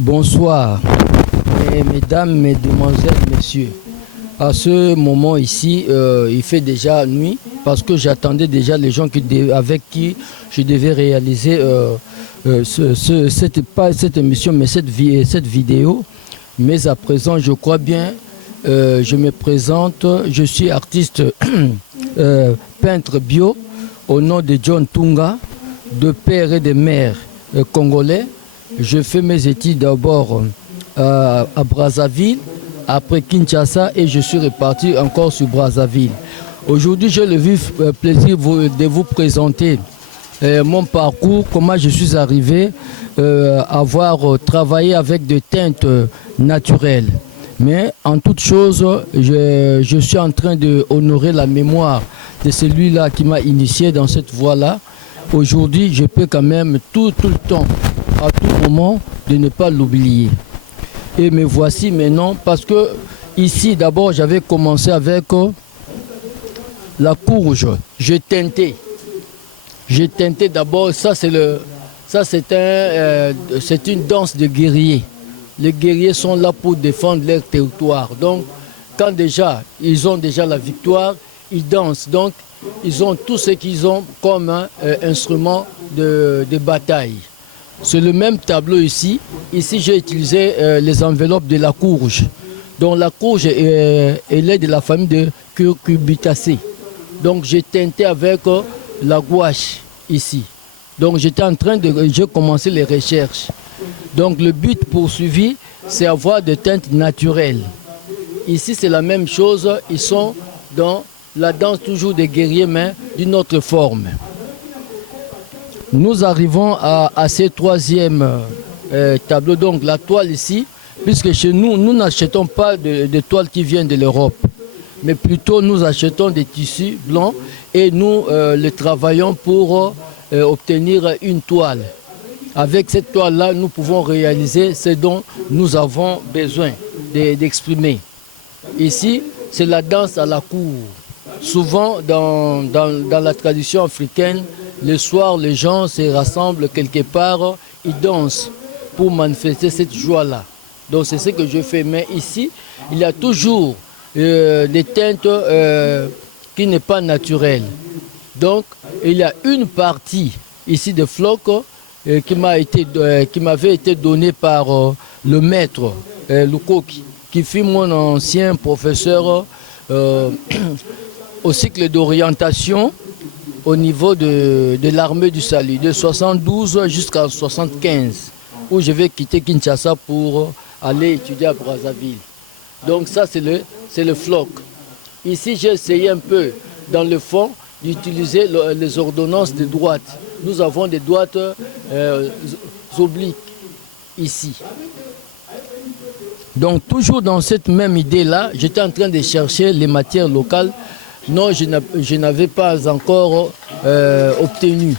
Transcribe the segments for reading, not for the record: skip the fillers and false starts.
Bonsoir, mesdames, mesdemoiselles, messieurs. À ce moment ici, il fait déjà nuit parce que j'attendais déjà les gens avec qui je devais réaliser pas cette émission, mais cette vidéo. Mais à présent, je crois bien, je me présente, je suis artiste peintre bio au nom de John Tunga, de père et de mère congolais. Je fais mes études d'abord à Brazzaville, après Kinshasa et je suis reparti encore sur Brazzaville. Aujourd'hui, j'ai le vif plaisir de vous présenter mon parcours, comment je suis arrivé à avoir travaillé avec des teintes naturelles. Mais en toute chose, je suis en train d'honorer la mémoire de celui-là qui m'a initié dans cette voie-là. Aujourd'hui, je peux quand même tout le temps, à tout moment, de ne pas l'oublier. Et me voici maintenant, parce que ici, d'abord, j'avais commencé avec la courge. J'ai teinté d'abord, c'est une danse de guerriers. Les guerriers sont là pour défendre leur territoire. Donc, quand déjà, ils ont déjà la victoire, ils dansent. Donc, ils ont tout ce qu'ils ont comme instrument de bataille. C'est le même tableau ici. Ici, j'ai utilisé les enveloppes de la courge. Donc, la courge, elle est de la famille de Cucurbitacées. Donc, j'ai teinté avec la gouache ici. Donc, j'ai commencé les recherches. Donc, le but poursuivi, c'est avoir des teintes naturelles. Ici, c'est la même chose. Ils sont dans la danse toujours des guerriers, mais d'une autre forme. Nous arrivons à ce troisième tableau, donc la toile ici, puisque chez nous, nous n'achetons pas de toile qui vient de l'Europe, mais plutôt nous achetons des tissus blancs et nous les travaillons pour obtenir une toile. Avec cette toile-là, nous pouvons réaliser ce dont nous avons besoin d'exprimer. Ici, c'est la danse à la cour. Souvent, dans la tradition africaine, le soir, les gens se rassemblent quelque part, ils dansent pour manifester cette joie-là. Donc, c'est ce que je fais. Mais ici, il y a toujours des teintes qui n'est pas naturelles. Donc, il y a une partie ici de flocs qui m'avait été donnée par le maître Lukoki, qui fut mon ancien professeur au cycle d'orientation au niveau de l'armée du salut, de 72 jusqu'à 75, où je vais quitter Kinshasa pour aller étudier à Brazzaville. Donc ça, c'est le floc. Ici, j'ai essayé un peu, dans le fond, d'utiliser les ordonnances de droite. Nous avons des droites obliques ici. Donc toujours dans cette même idée-là, j'étais en train de chercher les matières locales. Non, je n'avais pas encore obtenu.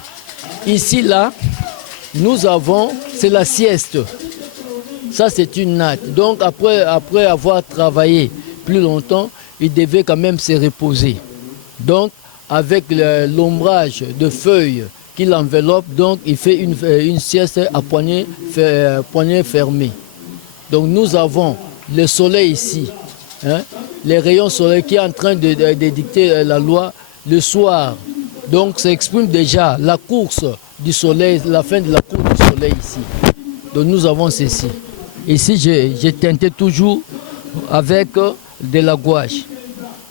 Ici, là, nous avons, c'est la sieste. Ça, c'est une natte. Donc après avoir travaillé plus longtemps, il devait quand même se reposer. Donc avec l'ombrage de feuilles qui l'enveloppe, donc il fait une sieste à poignée fermée. Donc nous avons le soleil ici, hein, les rayons soleil qui est en train de dicter la loi le soir. Donc ça exprime déjà la course du soleil, la fin de la course du soleil ici. Donc nous avons ceci. Ici j'ai teinté toujours avec de la gouache.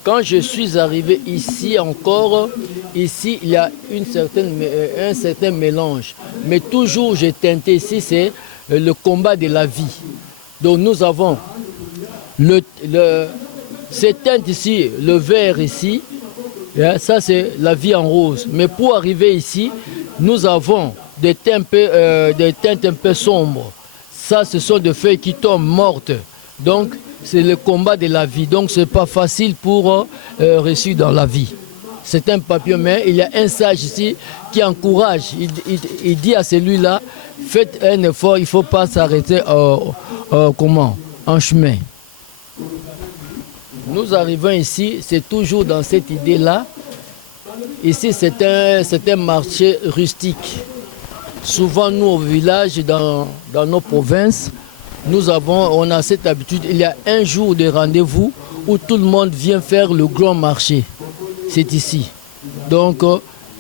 Quand je suis arrivé ici encore, ici il y a un certain mélange. Mais toujours j'ai teinté ici, c'est le combat de la vie. Donc nous avons cette teinte ici, le vert ici, ça c'est la vie en rose. Mais pour arriver ici, nous avons des teintes un peu sombres. Ça, ce sont des feuilles qui tombent mortes. Donc c'est le combat de la vie. Donc ce n'est pas facile pour réussir dans la vie. C'est un papillon, mais il y a un sage ici qui encourage. Il dit à celui-là, faites un effort, il ne faut pas s'arrêter en chemin. Nous arrivons ici, c'est toujours dans cette idée-là. Ici, c'est un marché rustique. Souvent, nous, au village, dans nos provinces, on a cette habitude, il y a un jour de rendez-vous où tout le monde vient faire le grand marché. C'est ici. Donc,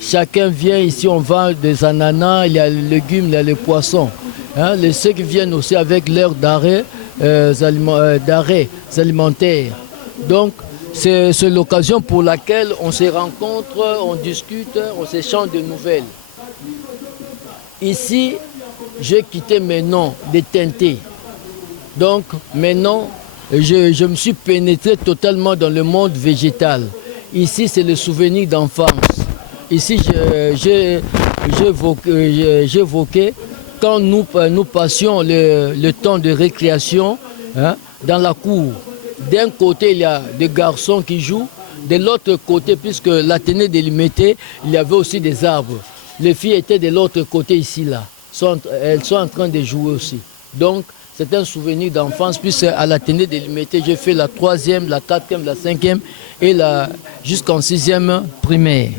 chacun vient ici, on vend des ananas, il y a les légumes, il y a les poissons. Hein, ceux qui viennent aussi avec leurs d'arrêt alimentaires. Donc, c'est l'occasion pour laquelle on se rencontre, on discute, on s'échange de nouvelles. Ici, j'ai quitté maintenant des teintés. Donc, maintenant, je me suis pénétré totalement dans le monde végétal. Ici, c'est le souvenir d'enfance. Ici, j'ai évoqué quand nous passions le temps de récréation, hein, dans la cour. D'un côté, il y a des garçons qui jouent. De l'autre côté, puisque l'Athénée délimitée, il y avait aussi des arbres. Les filles étaient de l'autre côté ici, là. Elles sont en train de jouer aussi. Donc, c'est un souvenir d'enfance, puisque à l'Athénée délimitée, j'ai fait la 3e, la 4e, la 5e et jusqu'en 6e primaire.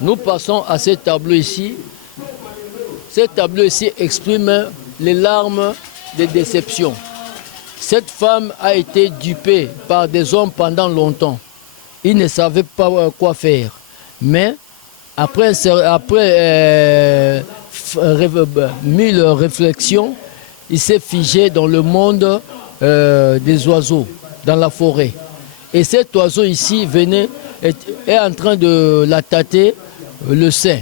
Nous passons à ce tableau ici. Ce tableau ici exprime les larmes de déception. Cette femme a été dupée par des hommes pendant longtemps. Ils ne savaient pas quoi faire. Mais après 1000 réflexions, il s'est figé dans le monde des oiseaux, dans la forêt. Et cet oiseau ici est en train de la tâter le sein,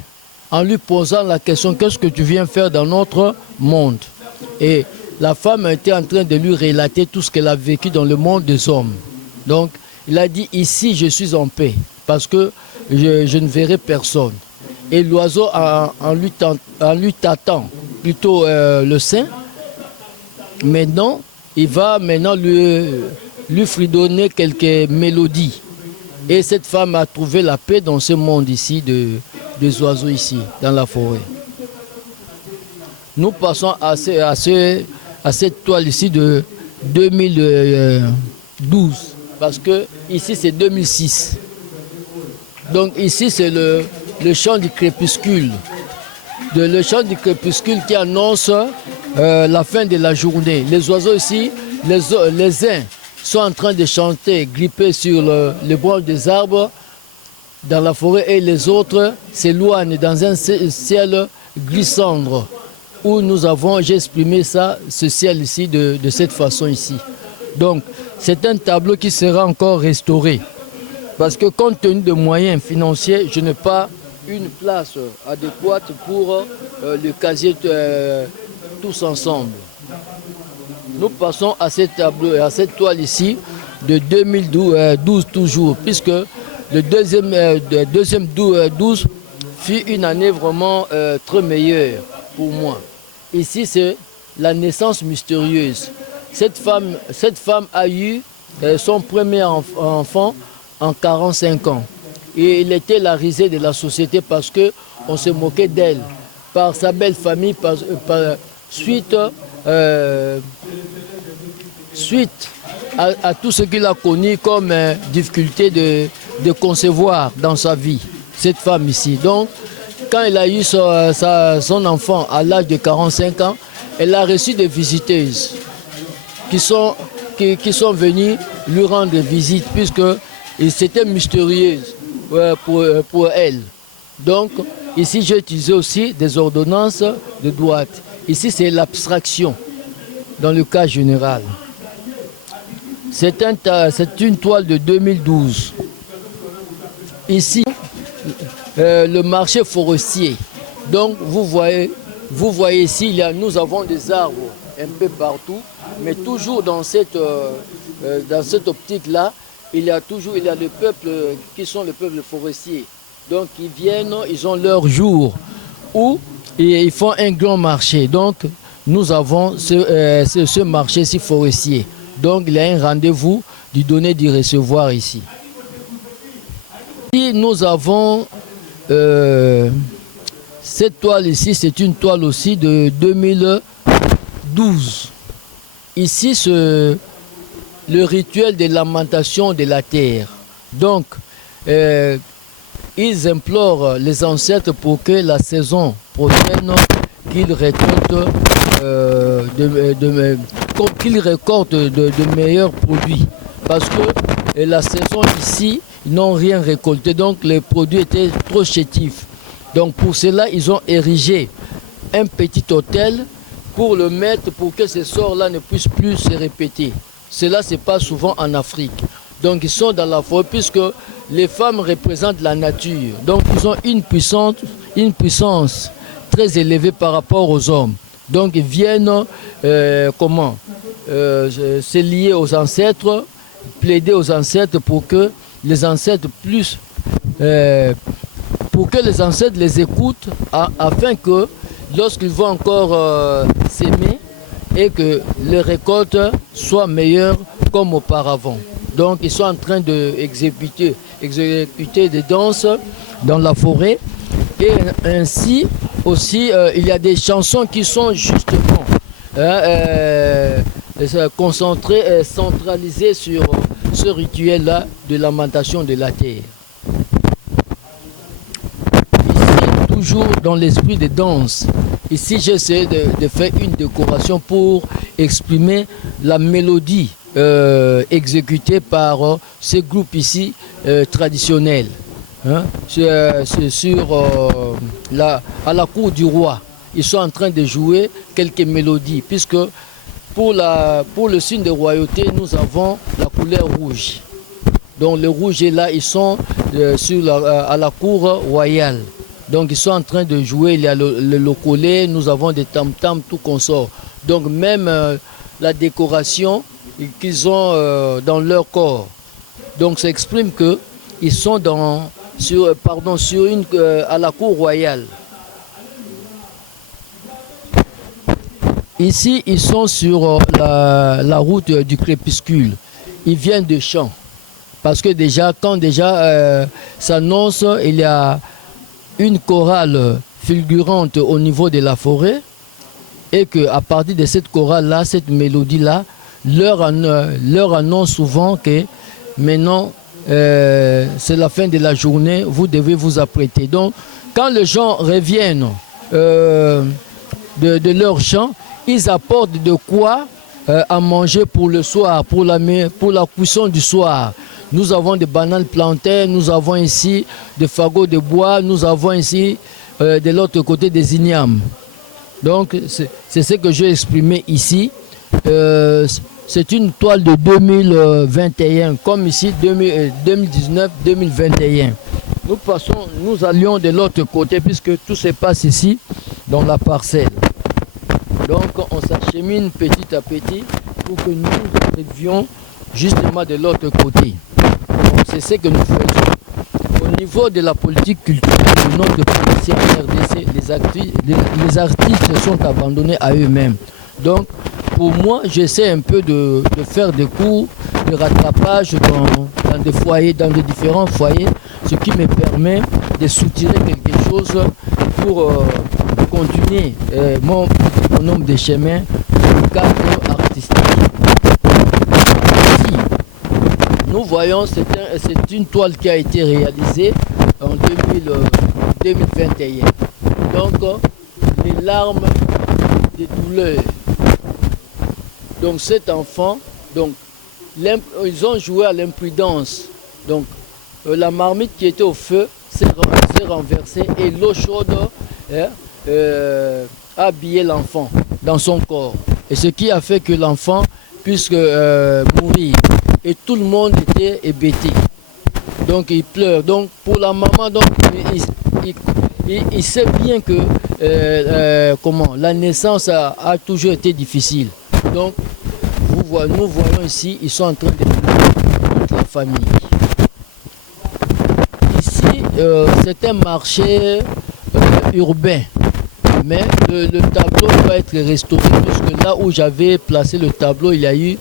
en lui posant la question: qu'est-ce que tu viens faire dans notre monde? Et la femme était en train de lui relater tout ce qu'elle a vécu dans le monde des hommes. Donc, il a dit: ici, je suis en paix, parce que je ne verrai personne. Et l'oiseau, en lui tâtant plutôt le sein, maintenant, il va lui fredonner quelques mélodies. Et cette femme a trouvé la paix dans ce monde ici, des oiseaux ici, dans la forêt. Nous passons à cette toile ici de 2012, parce que ici c'est 2006. Donc ici c'est le chant du crépuscule. Le chant du crépuscule qui annonce la fin de la journée. Les oiseaux ici, les uns sont en train de chanter, grippés sur les branches des arbres dans la forêt, et les autres s'éloignent dans un ciel glissandre, où j'ai exprimé ce ciel ici de cette façon ici. Donc c'est un tableau qui sera encore restauré, parce que compte tenu de moyens financiers, je n'ai pas une place adéquate pour le casier tous ensemble. Nous passons à ce tableau, à cette toile ici de 2012 toujours, puisque le deuxième 12 fut une année vraiment très meilleure pour moi. Ici, c'est la naissance mystérieuse. Cette femme a eu son premier enfant en 45 ans. Et il était la risée de la société parce qu'on se moquait d'elle, par sa belle famille, suite à tout ce qu'il a connu comme difficulté de concevoir dans sa vie, cette femme ici. Donc, quand elle a eu son enfant à l'âge de 45 ans, elle a reçu des visiteuses qui sont venues lui rendre visite, puisque c'était mystérieuse pour elle. Donc, ici, j'ai utilisé aussi des ordonnances de droite. Ici, c'est l'abstraction, dans le cas général. C'est une toile de 2012. Ici, le marché forestier. Donc, vous voyez ici, nous avons des arbres un peu partout, mais toujours dans cette optique-là, il y a le peuple qui sont le peuple forestier. Donc, ils viennent, ils ont leur jour où ils font un grand marché. Donc, nous avons ce marché-ci forestier. Donc, il y a un rendez-vous du donner, du recevoir ici. Ici, nous avons cette toile ici, c'est une toile aussi de 2012. Ici, le rituel de lamentation de la terre. Donc, ils implorent les ancêtres pour que la saison prochaine, qu'ils récoltent qu'ils récoltent de meilleurs produits. Parce que la saison ici, ils n'ont rien récolté, donc les produits étaient trop chétifs. Donc pour cela, ils ont érigé un petit hôtel pour le mettre, pour que ces sorts-là ne puissent plus se répéter. Cela se passe souvent en Afrique. Donc ils sont dans la forêt, puisque les femmes représentent la nature. Donc ils ont une puissance très élevée par rapport aux hommes. Donc ils viennent se lier aux ancêtres, plaider aux ancêtres pour que les ancêtres les écoutent, afin que lorsqu'ils vont encore s'aimer et que les récoltes soient meilleures comme auparavant. Donc ils sont en train d'exécuter des danses dans la forêt, et ainsi aussi il y a des chansons qui sont justement concentrées, centralisées sur ce rituel-là de lamentation de la terre. Ici, toujours dans l'esprit de danse, ici j'essaie de faire une décoration pour exprimer la mélodie exécutée par ces groupes ici traditionnels. Hein, à la cour du roi, ils sont en train de jouer quelques mélodies, puisque pour le signe de royauté, nous avons la couleur rouge. Donc le rouge est là, ils sont à la cour royale. Donc ils sont en train de jouer, il y a le locolé, nous avons des tam-tams, tout consort. Donc même la décoration qu'ils ont dans leur corps. Donc ça exprime qu'ils sont à la cour royale. Ici, ils sont sur la route du crépuscule. Ils viennent de champs. Parce que quand s'annonce, il y a une chorale fulgurante au niveau de la forêt, et qu'à partir de cette chorale-là, cette mélodie-là, leur annonce souvent que maintenant, c'est la fin de la journée, vous devez vous apprêter. Donc, quand les gens reviennent de leur champ, ils apportent de quoi à manger pour le soir, pour la cuisson du soir. Nous avons des bananes plantains, nous avons ici des fagots de bois, nous avons ici de l'autre côté des ignames. Donc c'est ce que j'ai exprimé ici. C'est une toile de 2021, comme ici 2019-2021. Nous allions de l'autre côté, puisque tout se passe ici dans la parcelle. Donc on s'achemine petit à petit pour que nous arrivions justement de l'autre côté. C'est ce que nous faisons. Au niveau de la politique culturelle, le nombre de politiciens en RDC, les artistes sont abandonnés à eux-mêmes. Donc pour moi, j'essaie un peu de faire des cours de rattrapage dans des foyers, dans des différents foyers, ce qui me permet de soutirer quelque chose pour continuer mon nombre de chemins dans le cadre artistique. Ici, nous voyons, c'est une toile qui a été réalisée en 2021. Donc, les larmes de douleur. Donc cet enfant, ils ont joué à l'imprudence. Donc la marmite qui était au feu s'est renversée et l'eau chaude a habillé l'enfant dans son corps. Et ce qui a fait que l'enfant puisse mourir. Et tout le monde était hébété. Donc il pleure. Donc pour la maman, il sait bien que la naissance a toujours été difficile. Donc nous voyons ici, ils sont en train de pleurer toute la famille. Ici, c'est un marché urbain. Mais le tableau doit être restauré, puisque là où j'avais placé le tableau, il y a eu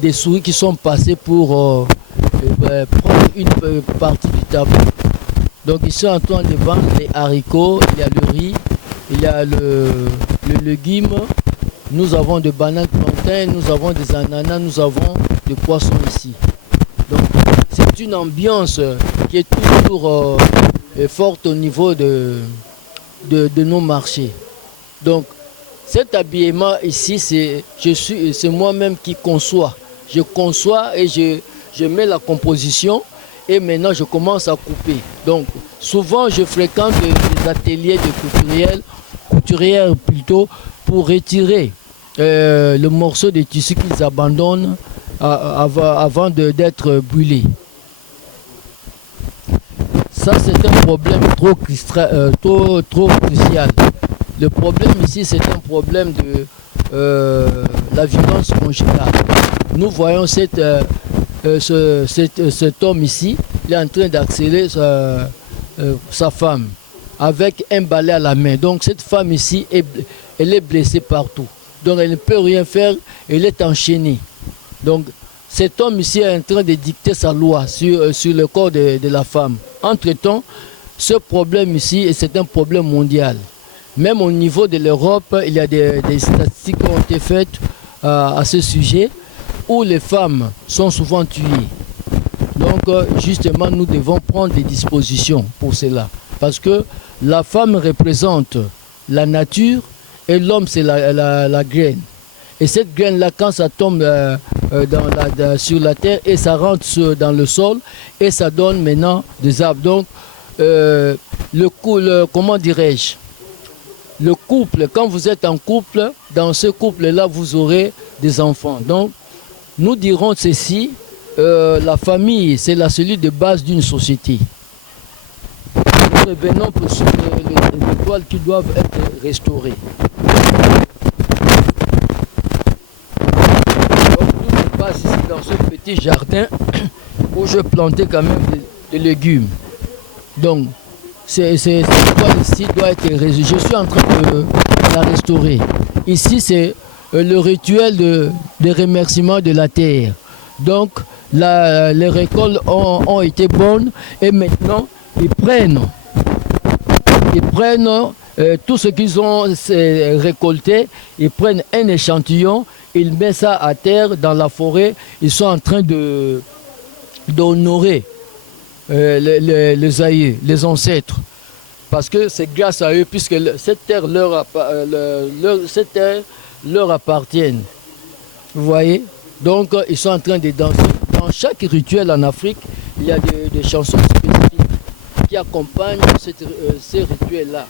des souris qui sont passées pour prendre une partie du tableau. Donc ils sont en train de vendre les haricots, il y a le riz, il y a le légume, nous avons des bananes plantains, nous avons des ananas, nous avons des poissons ici. Donc c'est une ambiance qui est toujours forte au niveau de nos marchés. Donc Cet habillement ici, c'est moi-même qui conçois. Je conçois et je mets la composition et maintenant je commence à couper. Donc souvent je fréquente des ateliers de couturières plutôt, pour retirer le morceau de tissu qu'ils abandonnent avant d'être brûlé. Ça, c'est un problème trop crucial. Le problème ici, c'est un problème de la violence conjugale. Nous voyons cet homme ici, il est en train d'accélérer sa femme avec un balai à la main. Donc cette femme ici, elle est blessée partout. Donc elle ne peut rien faire, elle est enchaînée. Donc cet homme ici est en train de dicter sa loi sur le corps de la femme. Entre-temps, ce problème ici, c'est un problème mondial. Même au niveau de l'Europe, il y a des statistiques qui ont été faites à ce sujet, où les femmes sont souvent tuées. Donc justement, nous devons prendre des dispositions pour cela. Parce que la femme représente la nature et l'homme, c'est la graine. Et cette graine-là, quand ça tombe sur la terre et ça rentre dans le sol, et ça donne maintenant des arbres. Donc, comment dirais-je, le couple, quand vous êtes en couple, dans ce couple-là, vous aurez des enfants. Donc, nous dirons ceci, la famille, c'est la cellule de base d'une société. Nous revenons sur les étoiles qui doivent être restaurées. Donc, tout se passe ici dans ce petit jardin où je plantais quand même des légumes. Donc, cette étoile ici doit être résolu. Je suis en train de la restaurer. Ici, c'est le rituel de remerciement de la terre. Donc, les récoltes ont été bonnes et maintenant, ils prennent tout ce qu'ils ont récolté, ils prennent un échantillon, ils mettent ça à terre dans la forêt, ils sont en train d'honorer les aïeux, les ancêtres. Parce que c'est grâce à eux, puisque cette terre leur appartient. Vous voyez? Donc ils sont en train de danser. Dans chaque rituel en Afrique, il y a des chansons spécifiques qui accompagnent ces rituels-là.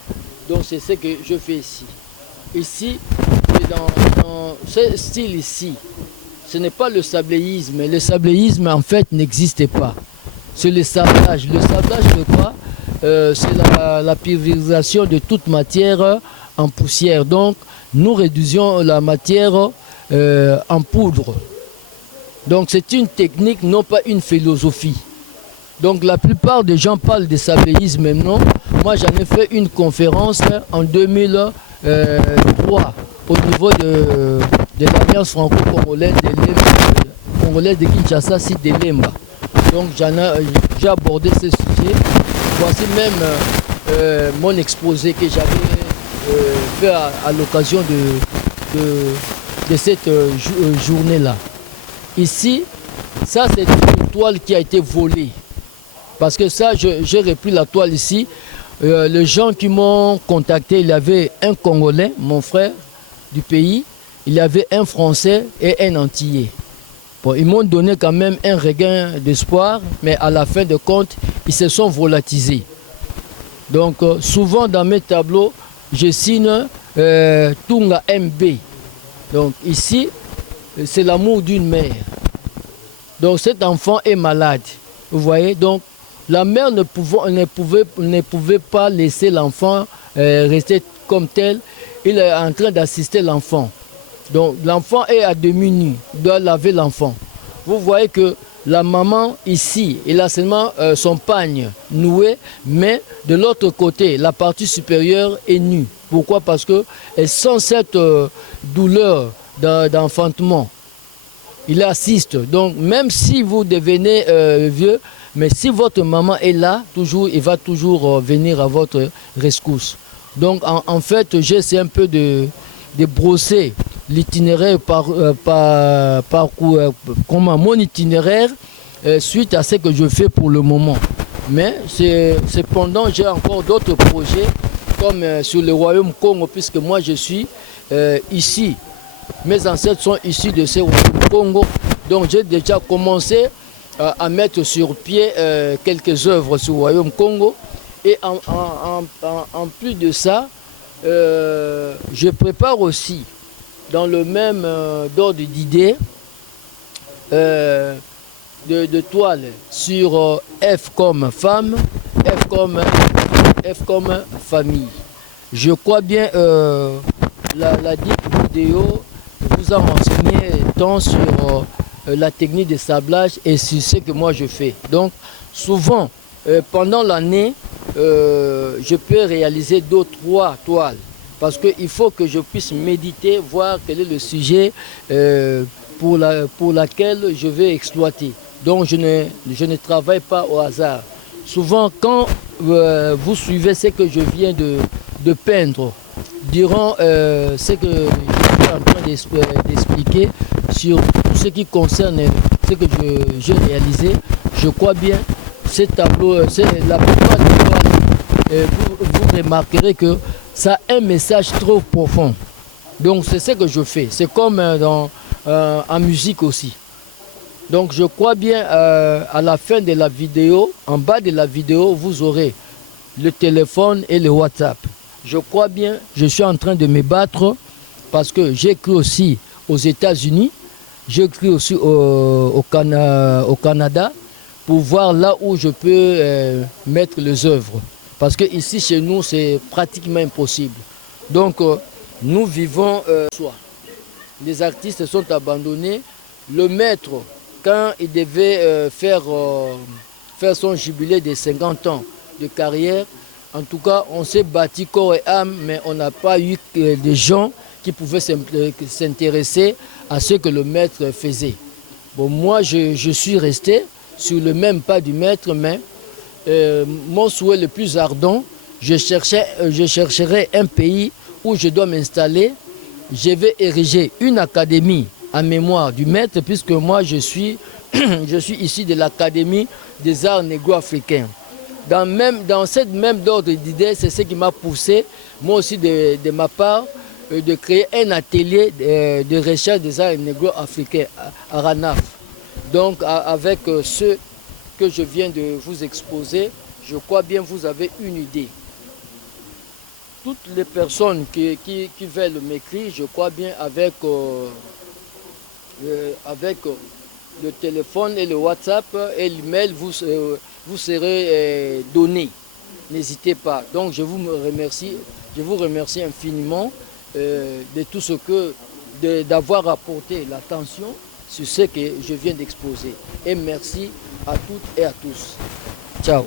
Donc c'est ce que je fais ici. Ici, dans ce style ici, ce n'est pas le sabléisme. Le sabléisme, en fait, n'existe pas. C'est le sablage. Le sablage, c'est quoi? C'est la pulvérisation de toute matière en poussière. Donc, nous réduisons la matière en poudre. Donc, c'est une technique, non pas une philosophie. Donc, la plupart des gens parlent de sabléisme maintenant. Moi, j'en ai fait une conférence en 2003 au niveau de l'Alliance franco-congolaise de Kinshasa, site de Lemba. Donc, j'ai abordé ce sujet. Voici même mon exposé que j'avais fait à l'occasion de cette journée-là. Ici, ça c'est une toile qui a été volée. Parce que ça, j'ai repris la toile ici. Les gens qui m'ont contacté, il y avait un Congolais, mon frère du pays, il y avait un Français et un Antillais. Bon, ils m'ont donné quand même un regain d'espoir, mais à la fin de compte, ils se sont volatilisés. Donc, souvent dans mes tableaux, je signe Tunga MB. Donc, ici, c'est l'amour d'une mère. Donc, cet enfant est malade. Vous voyez, donc, la mère ne pouvait pas laisser l'enfant rester comme tel. Il est en train d'assister l'enfant. Donc l'enfant est à demi nu, il doit laver l'enfant. Vous voyez que la maman ici, elle a seulement son pagne noué, mais de l'autre côté, la partie supérieure est nue. Pourquoi? Parce qu'elle sent cette douleur d'enfantement. Il assiste. Donc même si vous devenez vieux, mais si votre maman est là, toujours, il va toujours venir à votre rescousse. Donc en fait, j'essaie un peu de brosser l'itinéraire mon itinéraire suite à ce que je fais pour le moment. Mais cependant, j'ai encore d'autres projets, comme sur le royaume Congo, puisque moi je suis ici. Mes ancêtres sont issus de ce royaume Congo. Donc j'ai déjà commencé à mettre sur pied quelques œuvres sur le royaume Congo. Et en plus de ça, je prépare aussi, dans le même ordre d'idées, de toiles sur F comme femme, F comme famille. Je crois bien la dite vidéo vous a renseigné tant sur la technique de sablage et sur ce que moi je fais. Donc souvent, pendant l'année, je peux réaliser 2 ou 3 toiles parce qu'il faut que je puisse méditer, voir quel est le sujet pour laquelle je vais exploiter. Donc je ne travaille pas au hasard. Souvent quand vous suivez ce que je viens de peindre, durant ce que je suis en train d'expliquer sur tout ce qui concerne ce que j'ai réalisé, je crois bien ces tableaux, la plupart des toiles, vous remarquerez que ça a un message trop profond. Donc c'est ce que je fais. C'est comme en musique aussi. Donc je crois bien à la fin de la vidéo, en bas de la vidéo, vous aurez le téléphone et le WhatsApp. Je crois bien, je suis en train de me battre parce que j'écris aussi aux États-Unis, j'écris aussi au Canada pour voir là où je peux mettre les œuvres. Parce que ici chez nous, c'est pratiquement impossible. Donc nous vivons soi. Les artistes sont abandonnés. Le maître, quand il devait faire son jubilé de 50 ans de carrière, en tout cas, on s'est bâti corps et âme, mais on n'a pas eu des gens qui pouvaient s'intéresser à ce que le maître faisait. Bon, moi, je suis resté sur le même pas du maître, mais mon souhait le plus ardent, je chercherai un pays où je dois m'installer. Je vais ériger une académie en mémoire du maître, puisque moi, je suis issu de l'Académie des arts négro-africains. Dans cette même ordre d'idées, c'est ce qui m'a poussé, moi aussi de ma part, de créer un atelier de recherche des arts négro-africains à Ranaf. Donc avec ce que je viens de vous exposer, je crois bien vous avez une idée. Toutes les personnes qui veulent m'écrire, je crois bien avec le téléphone et le WhatsApp et l'email vous serez donné. N'hésitez pas. Donc je vous remercie infiniment de tout ce d'avoir apporté l'attention sur ce que je viens d'exposer. Et merci à toutes et à tous. Ciao.